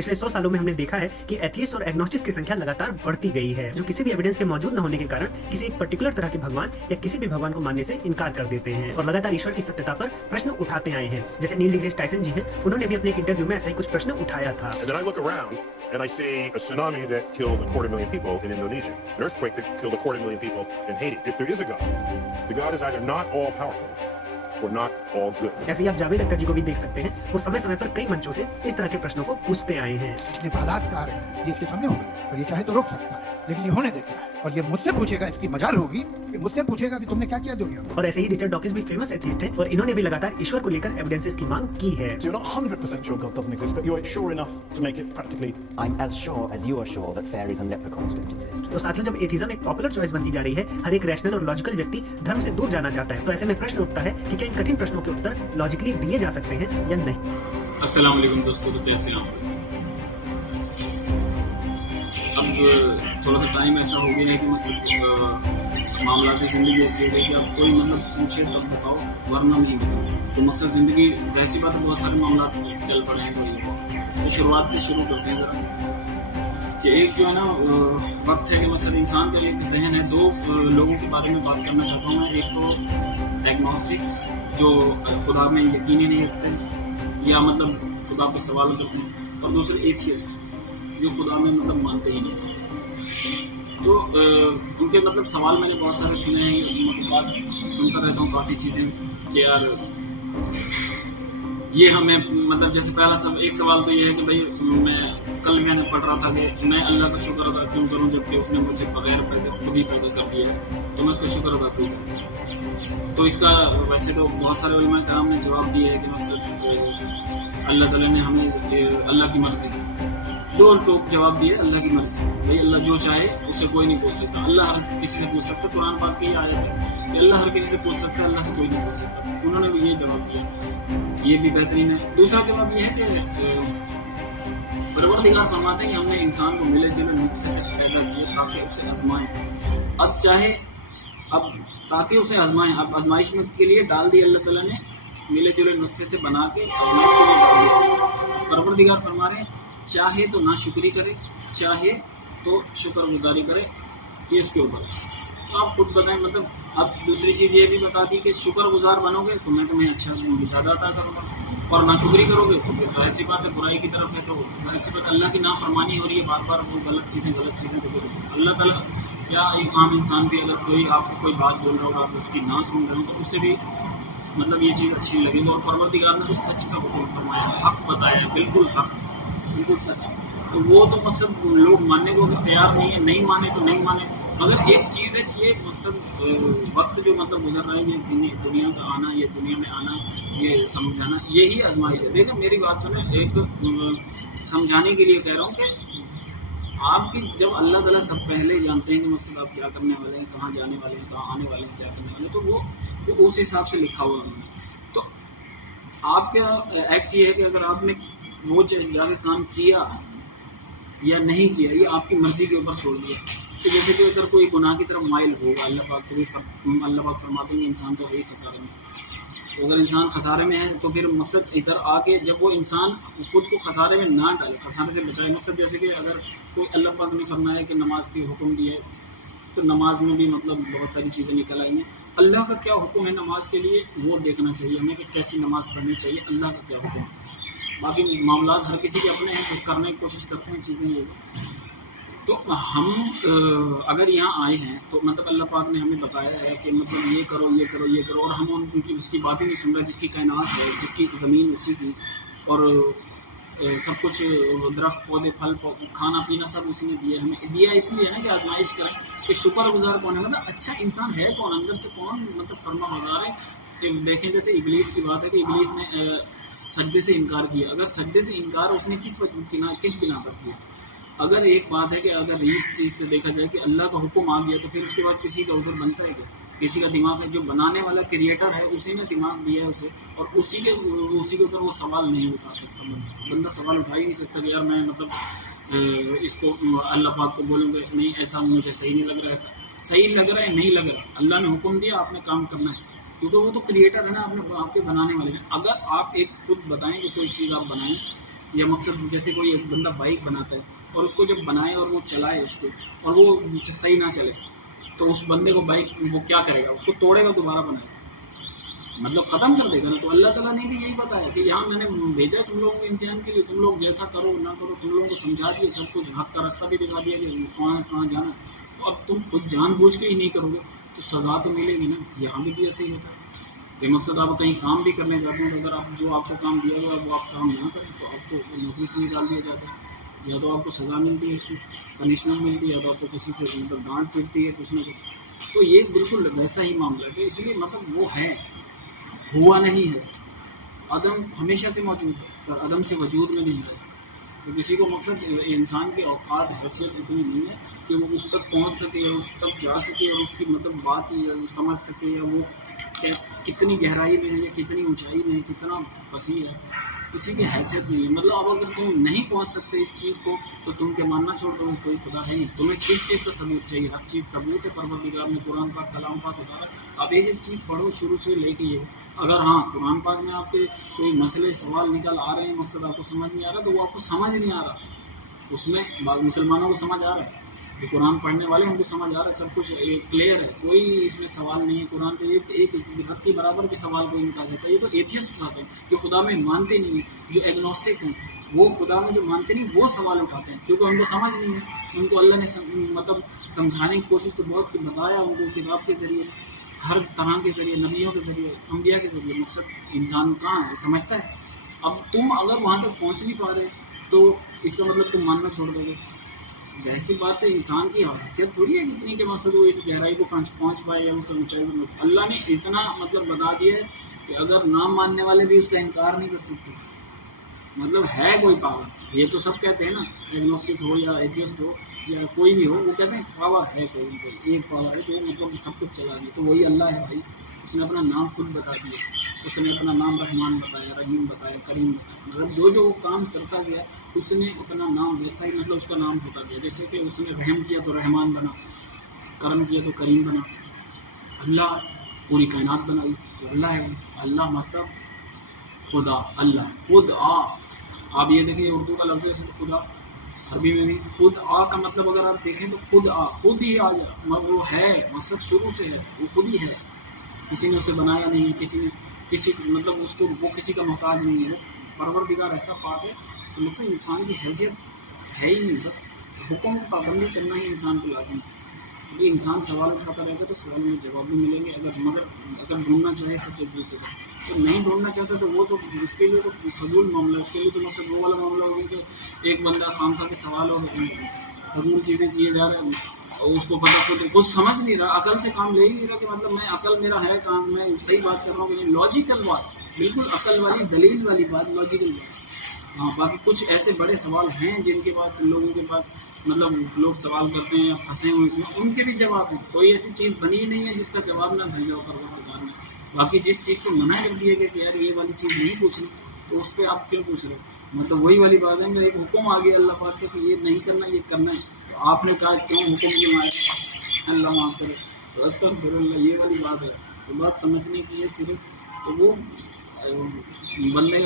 पिछले 100 सालों में हमने देखा है कि एथियस्ट और एग्नोस्टिक्स की संख्या लगातार बढ़ती गई है, जो किसी भी एविडेंस के मौजूद न होने के कारण किसी एक पर्टिकुलर तरह के भगवान या किसी भी भगवान को मानने से इनकार कर देते हैं और लगातार ईश्वर की सत्यता पर प्रश्न उठाते आए हैं। जैसे नील डिग्रेस टाइसन जी हैं, उन्होंने भी अपने एक इंटरव्यू में ऐसा ही कुछ प्रश्न उठाया था। And I see a tsunami that killed 250,000 people in Indonesia, an earthquake that killed 250,000 people in Haiti. If there is a God, the God is either not all powerful or not all good. ऐसे ही आप जावेद अख्तर जी को भी देख सकते हैं, वो समय समय पर कई मंचों से इस तरह के प्रश्नों को पूछते आए हैं। इतने बलात्कार है, ये इसके सामने होगा और ये चाहे तो रोक सकता है, लेकिन ये होने देता है। और ये मुझसे पूछेगा, इसकी मजाल होगी कि मुझसे पूछेगा कि तुमने क्या किया दुनिया में। और ऐसे ही रिचर्ड डॉकिंस भी फेमस एथिस्ट हैं और इन्होंने भी लगातार ईश्वर को लेकर एविडेंसेस की मांग की है। So you're not 100% sure God doesn't exist, but you're sure enough to make it practically. I'm as sure as you are sure that fairies and leprechauns don't exist. तो साथियों, जब एथिज्म एक पॉपुलर चॉइस बनती जा रही है, हर एक rational और लॉजिकल व्यक्ति धर्म से दूर जाना चाहता है, तो ऐसे में प्रश्न उठता है कि क्या इन कठिन प्रश्नों के उत्तर लॉजिकली दिए जा सकते हैं या नहीं। अस्सलाम वालेकुम दोस्तों, तो कैसे हैं आप? अब थोड़ा सा टाइम ऐसा हो गया है कि मकसद मामला की ज़िंदगी ऐसी हो गई कि अब कोई मतलब पूछे तब बताओ, वरना नहीं बताओ। तो मकसद ज़िंदगी जाहिर सी बात है, बहुत सारे मामला चल पड़े हैं। कोई तो शुरुआत से शुरू करते हैं ज़रा कि एक जो है ना वक्त है कि मकसद इंसान का एक जहन है। दो लोगों के बारे में बात करना चाहता हूँ मैं। एक तो एग्नोस्टिक्स जो खुदा में यकीन ही नहीं रखते या मतलब खुदा पे सवाल करते हैं, और दूसरे एथियस्ट जो खुदा में मतलब मानते ही नहीं। तो उनके मतलब सवाल मैंने बहुत सारे सुने हैं, बात सुनता रहता हूँ काफ़ी चीज़ें कि यार ये हमें मतलब जैसे पहला एक सवाल तो ये है कि भाई मैं कल मैंने पढ़ रहा था कि मैं अल्लाह का शुक्र अदा क्यों करूँ जबकि उसने मुझे बगैर पैदा खुद ही पैदा कर दिया है, तो मैं उसका शुक्र अदा क्यों करूँ। तो इसका वैसे तो बहुत सारे उलमा कराम ने जवाब दिया है कि मकसद अल्लाह ताला ने हमें अल्लाह की मर्ज़ी दो टोक जवाब दिए, अल्लाह की मर्ज़ी। भाई अल्लाह जो चाहे उससे कोई नहीं पूछ सकता। अल्लाह हर किसी से पूछ सकता, कुरान पाक की आयत है कि अल्लाह हर किसी से पूछ सकता है, अल्लाह से कोई नहीं पूछ सकता। उन्होंने भी ये जवाब दिया, ये भी बेहतरीन है। दूसरा जवाब ये है कि परवरदिगार फरमाते हैं कि हमने इंसान को मिले जुले नुत्फ़े से पैदा किया ताकि उसे आजमाएं। अब चाहे अब ताकि उसे आजमाएं, अब आजमाइश में के लिए डाल दी अल्लाह ताला ने, मिले जुले नुत्फ़े से बना के आजमाइश के लिए डाल दिया। परवरदिगार फरमा रहे हैं चाहे तो नाशुक्री करे, चाहे तो शुक्रगुजारी करे, ये इसके ऊपर। तो आप खुद बताएं। मतलब अब दूसरी चीज़ ये भी बता दी कि शुक्रगुजार बनोगे तो मैं तुम्हें अच्छा ज़्यादा अता करूँगा, और नाशुक्री करोगे तो फिर जाहिर सी बात है बुराई की तरफ है, तो जाहिर सी बात अल्लाह की नाफरमानी हो रही है बार बार, वो गलत चीज़ें तो फिर अल्लाह ताला या एक आम इंसान भी अगर कोई आपको कोई बात बोल रहा हो, आप उसकी ना सुन रहे हो, तो उससे भी मतलब ये चीज़ अच्छी लगेगी। और परवरदिगार ने तो सच का हुक्म फरमाया, हक़ बताया, बिल्कुल हक़, बिल्कुल सच। तो वो तो मकसद लोग मानने को अगर तैयार नहीं है, नहीं माने तो नहीं माने। मगर एक चीज़ है कि ये मकसद वक्त जो मतलब गुजर रहा है, ये दुनिया का आना, ये दुनिया में आना, ये समझाना, यही आजमाइश है। देखिए मेरी बात सुने, एक समझाने के लिए कह रहा हूँ कि आपकी जब अल्लाह ताला सब पहले जानते हैं कि मकसद आप क्या करने वाले हैं, कहाँ जाने वाले हैं, कहाँ आने वाले हैं, क्या करने वाले हैं, तो वो उस हिसाब से लिखा हुआ है। तो आपका एक्ट ये है कि अगर आपने वो जाके काम किया या नहीं किया, ये आपकी मर्ज़ी के ऊपर छोड़ दिया। तो जैसे कि अगर कोई गुनाह की तरफ माइल होगा, अल्लाह पाक फरमाते हैं कि इंसान तो है ही खसारे में। तो अगर इंसान खसारे में है तो फिर मकसद इधर आके जब वो इंसान ख़ुद को खसारे में ना डाले, खसारे से बचाए। मकसद जैसे कि अगर कोई अल्लाह पाक ने फरमाया कि नमाज की हुक्म दिया है, तो नमाज में भी मतलब बहुत सारी चीज़ें निकल आई हैं। अल्लाह का क्या हुक्म है नमाज के लिए, वो देखना चाहिए हमें कि कैसी नमाज़ पढ़नी चाहिए, अल्लाह का क्या हुक्म है। बाकी मामलात हर किसी के अपने हैं, तो करने की कोशिश करते हैं चीज़ें ये। तो हम अगर यहाँ आए हैं तो मतलब अल्लाह पाक ने हमें बताया है कि मतलब ये करो, ये करो, ये करो, और हम उनकी उसकी बातें नहीं सुन रहे। जिसकी कायनात है, जिसकी ज़मीन उसी की, और सब कुछ दरख्त पौधे फल खाना पीना सब उसी ने दिया, हमें दिया इसलिए है ना कि आजमाइश करें कि शुक्रगुजार कौन है, मतलब अच्छा इंसान है कौन, अंदर से कौन मतलब फरमाबरदार है। देखें जैसे इबलीस की बात है कि इबलीस ने सजदे से इनकार किया। अगर सजदे से इनकार उसने किस बिना पर किया। अगर एक बात है कि अगर इस चीज़ से देखा जाए कि अल्लाह का हुक्म आ गया तो फिर उसके बाद किसी का उज़र बनता है क्या? किसी का दिमाग है, जो बनाने वाला क्रिएटर है उसी ने दिमाग दिया है उसे, और उसी के ऊपर वो सवाल नहीं उठा सकता। बंदा सवाल उठा ही नहीं सकता कि यार मैं मतलब इसको अल्लाह पाक को बोलूँगा नहीं ऐसा मुझे सही नहीं लग रहा, ऐसा सही लग रहा है नहीं लग रहा, अल्लाह ने हुक्म दिया आपने काम करना है, क्योंकि वो तो क्रिएटर है ना, आपके बनाने वाले हैं। अगर आप एक खुद बताएं कि कोई चीज़ आप बनाएं یا مقصد جیسے کوئی ایک بندہ بائک بناتا ہے اور اس کو جب بنائے اور وہ چلائے اس کو اور وہ صحیح نہ چلے تو اس بندے کو بائک وہ کیا کرے گا؟ اس کو توڑے گا، دوبارہ بنائے گا، مطلب ختم کر دے گا نا. تو اللہ تعالیٰ نے بھی یہی بتایا کہ یہاں میں نے بھیجا ہے تم لوگوں کو امتحان کے لیے، تم لوگ جیسا کرو نہ کرو، تم لوگوں کو سمجھا دیا سب کچھ، حق کا راستہ بھی دکھا دیا کہ کہاں جانا. تو اب تم خود جان بوجھ کے ہی نہیں کرو گے تو سزا تو ملے گی نا. یہاں بھی ایسے ہی ہوتا ہے. تو مقصد آپ کہیں کام بھی کرنے جاتے ہیں تو اگر آپ جو آپ کو کام دیا ہوا ہے وہ آپ کام نہ کریں تو آپ کو نوکری سے نکال دیا جاتا ہے، یا تو آپ کو سزا ملتی ہے، اس کی پنشمنٹ ملتی ہے، یا تو آپ کو کسی سے مطلب ڈانٹ پڑتی ہے کچھ نہ کچھ. تو یہ بالکل ویسا ہی معاملہ ہے. تو اس لیے مطلب وہ ہے، ہوا نہیں ہے. عدم ہمیشہ سے موجود ہے پر عدم سے وجود میں نہیں ہے. تو کسی کو مقصد انسان کے اوقات حیثیت اتنی نہیں ہے کہ وہ اس تک پہنچ سکے یا اس تک جا سکے اور اس کی مطلب بات یا سمجھ سکے یا وہ کتنی گہرائی میں ہے یا کتنی اونچائی میں ہے، کتنا وسیع ہے. کسی کی حیثیت نہیں ہے. مطلب اب اگر تم نہیں پہنچ سکتے اس چیز کو تو تم کے ماننا چھوڑ دو کوئی خدا ہے نہیں. تمہیں کس چیز کا ثبوت چاہیے؟ ہر چیز ثبوت ہے. پروردگار نے قرآن پاک کلام پاک اتارا. آپ ایک چیز پڑھو شروع سے لے کے یہ. اگر ہاں قرآن پاک میں آپ کے کوئی مسئلے سوال نکل آ رہے ہیں، مقصد آپ کو سمجھ نہیں آ رہا تو وہ آپ کو سمجھ نہیں آ رہا. اس میں مسلمانوں کو سمجھ آ رہا ہے، جو قرآن پڑھنے والے ہیں ان کو سمجھ آ رہا ہے، سب کچھ کلیئر ہے، کوئی اس میں سوال نہیں ہے. قرآن پہ ایک رتی برابر بھی سوال کوئی نہیں اٹھا سکتا. یہ تو ایتھیسٹ اٹھاتے ہیں جو خدا میں مانتے نہیں ہیں، جو ایگنوسٹک ہیں وہ خدا میں جو مانتے نہیں وہ سوال اٹھاتے ہیں کیونکہ ان کو سمجھ نہیں ہے. ان کو اللہ نے مطلب سمجھانے کی کوشش تو بہت بتایا ان کو کتاب کے ذریعے، ہر طرح کے ذریعے، نبیوں کے ذریعے، انبیاء کے ذریعے. مقصد انسان کہاں ہے، سمجھتا ہے. اب تم اگر وہاں تک پہنچ نہیں پا رہے تو اس کا مطلب تم ماننا چھوڑ دو گے. ظاہر سی بات ہے انسان کی حیثیت تھوڑی ہے کتنی کہ مقصد وہ اس گہرائی کو پہنچ پائے یا اس اونچائی کو. اللہ نے اتنا مطلب بتا دیا ہے کہ اگر نہ ماننے والے بھی اس کا انکار نہیں کر سکتے. مطلب ہے کوئی پاور. یہ تو سب کہتے ہیں نا، ایگنوسٹک ہو یا ایتھیسٹ ہو یا کوئی بھی ہو، وہ کہتے ہیں پاور ہے، کوئی ایک پاور ہے جو مطلب سب کچھ چلا دیا. تو وہی اللہ ہے بھائی. اس نے اپنا نام خود بتا دیا. اس نے اپنا نام رحمان بتایا، رحیم بتایا، کریم بتایا. مطلب جو وہ کام کرتا گیا اس نے اپنا نام ویسا ہی مطلب اس کا نام ہوتا گیا. جیسے کہ اس نے رحم کیا تو رحمان بنا، کرم کیا تو کریم بنا. اللہ پوری کائنات بنائی تو اللہ ہے. اللہ مطلب خدا، اللہ خود آ. آپ یہ دیکھیں اردو کا لفظ ہے خدا، عربی میں بھی خود آ کا مطلب اگر آپ دیکھیں تو خود آ، خود ہی آ جا. وہ ہے، مقصد شروع سے ہے، وہ خود ہی ہے. کسی نے اسے بنایا نہیں ہے، کسی نے مطلب اس کو وہ کسی کا محتاج نہیں ہے. پروردگار ایسا پاک ہے کہ مطلب انسان کی حیثیت ہے ہی نہیں. بس حکم کی پابندی کرنا ہی انسان کو لازم ہے. یہ انسان سوال اٹھاتا رہے گا تو سوال میں جواب بھی ملیں گے. اگر ڈھونڈنا چاہے سچے دل سے تو نہیں ڈھونڈنا چاہتا تو وہ تو اس کے لیے تو فضول معاملہ ہے. اس کے لیے تو مقصد وہ والا معاملہ ہوگا کہ ایک بندہ خام خواہ کے سوال اور فضول چیزیں کیے جا رہے ہیں اور اس کو پتہ کچھ سمجھ نہیں رہا، عقل سے کام لے ہی نہیں رہا کہ مطلب میں عقل میرا ہے کام، میں صحیح بات کر رہا ہوں. یہ لاجیکل بات، بالکل عقل والی دلیل والی بات، لاجیکل بات. ہاں باقی کچھ ایسے بڑے سوال ہیں جن کے پاس لوگوں کے پاس مطلب لوگ سوال کرتے ہیں یا پھنسے ہوئے اس میں، ان کے بھی جواب ہیں. کوئی ایسی چیز بنی ہی نہیں ہے جس کا جواب نہ بھیجا ہو پروردگار نے. باقی جس چیز کو منع کر دیا گیا کہ یار یہ والی چیز نہیں پوچھنی تو اس پہ آپ کیوں پوچھ رہے ہو؟ مطلب وہی والی بات ہے کہ ایک حکم آ گیا اللہ پاک کے کہ یہ نہیں کرنا، یہ کرنا ہے. تو آپ نے کہا کیوں حکم کیوں آیا؟ اللہ معاف کرے. تو استغفر اللہ، یہ والی بات ہے. تو بات سمجھنے کی ہے صرف. تو وہ بندے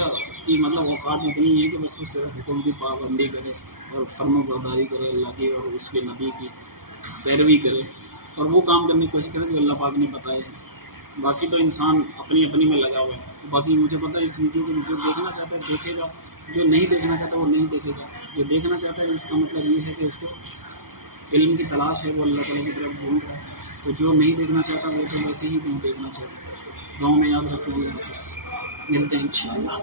کی مطلب اوقات اتنی ہے کہ بس وہ صرف حکم کی پابندی کرے اور فرما برداری کرے اللہ کی اور اس کے نبی کی پیروی کرے اور وہ کام کرنے کی کوشش کرے جو اللہ پاک نے بتایا ہے. باقی تو انسان اپنی میں لگا ہوا ہے. باقی مجھے پتہ ہے اس ویڈیو کو جو دیکھنا چاہتا ہے دیکھے گا، جو نہیں دیکھنا چاہتا وہ نہیں دیکھے گا. جو دیکھنا چاہتا ہے اس کا مطلب یہ ہے کہ اس کو علم کی تلاش ہے، وہ اللہ تعالیٰ کی طرف ڈھونڈ رہا ہے. تو جو نہیں دیکھنا چاہتا وہ تو ویسے ہی نہیں دیکھنا چاہتا. گاؤں میں یاد رکھیں. اللہ حافظ، ملتے ہیں انشاءاللہ.